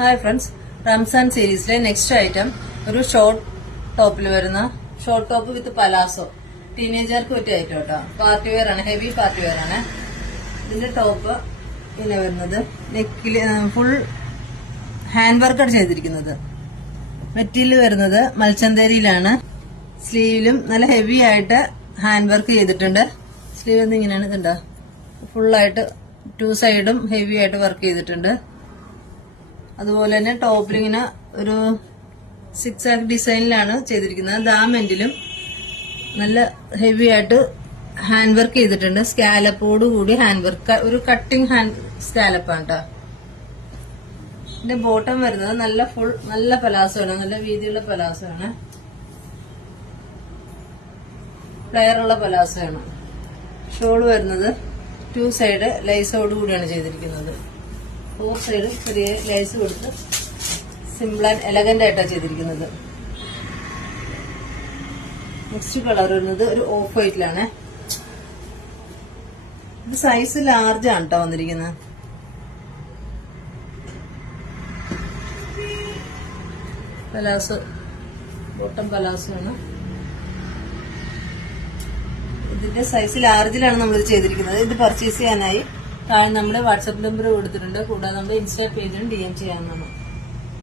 Hi friends, Ramzan സീരീസിലെ next item ഒരു short ടോപ്പിൽ വരുന്ന ഷോർട്ട് ടോപ്പ് വിത്ത് പലാസോ. ടീനേജർക്ക് പറ്റിയ ഐറ്റം കേട്ടോ. പാർട്ടി വെയർ ആണ്, ഹെവി പാർട്ടി വെയർ ആണ്. ഇതിന്റെ ടോപ്പ് ഇങ്ങനെ വരുന്നത് നെക്കില് ഫുൾ ഹാൻഡ് വർക്കാണ് ചെയ്തിരിക്കുന്നത്. മെറ്റീരിയൽ വരുന്നത് മൽച്ചന്തേരിയിലാണ്. സ്ലീവിലും നല്ല ഹെവി ആയിട്ട് ഹാൻഡ് വർക്ക് ചെയ്തിട്ടുണ്ട്. സ്ലീവ് എന്ന് ഇങ്ങനെയാണ്, ഇതുണ്ടോ, ഫുള്ളായിട്ട് 2 സൈഡും ഹെവി ആയിട്ട് വർക്ക് ചെയ്തിട്ടുണ്ട്. അതുപോലെ തന്നെ ടോപ്പിലിങ്ങനെ ഒരു 6 ആക്ക് ഡിസൈനിലാണ് ചെയ്തിരിക്കുന്നത്. ദാമെന്റിലും നല്ല ഹെവി ആയിട്ട് ഹാൻഡ് വർക്ക് ചെയ്തിട്ടുണ്ട്. സ്കാലപ്പോട് കൂടി ഹാൻഡ് വർക്ക്, ഒരു കട്ടിംഗ് ഹാൻഡ് സ്കാലപ്പാണ് കേട്ടോ. ഇതിന്റെ ബോട്ടം വരുന്നത് നല്ല പലാസോ ആണ്, നല്ല വീതിയുള്ള പലാസോ ആണ്, ഫ്ലെയറുള്ള പലാസോ ആണ്. ഷോൾ വരുന്നത് 2 സൈഡ് ലൈസോട് കൂടിയാണ് ചെയ്തിരിക്കുന്നത്. 4 സൈഡ് ചെറിയ ലൈസ് കൊടുത്ത് സിമ്പിൾ ആൻഡ് എലഗന്റ് ആയിട്ടാണ് ചെയ്തിരിക്കുന്നത്. നെക്സ്റ്റ് കളർ വരുന്നത് ഒരു ഓഫ് വൈറ്റിലാണ്. ഇത് സൈസ് ലാർജ് ആണ് കേട്ടോ വന്നിരിക്കുന്നത്. പലാസോ, ബോട്ടം പലാസോ ആണ്. ഇതിന്റെ സൈസ് ലാർജിലാണ് നമ്മളിത് ചെയ്തിരിക്കുന്നത്. ഇത് പർച്ചേസ് ചെയ്യാനായി താഴെ നമ്മുടെ വാട്സാപ്പ് നമ്പർ കൊടുത്തിട്ടുണ്ട്. കൂടാതെ നമ്മുടെ ഇൻസ്റ്റാ പേജിലും DM ചെയ്യാവുന്നതാണ്.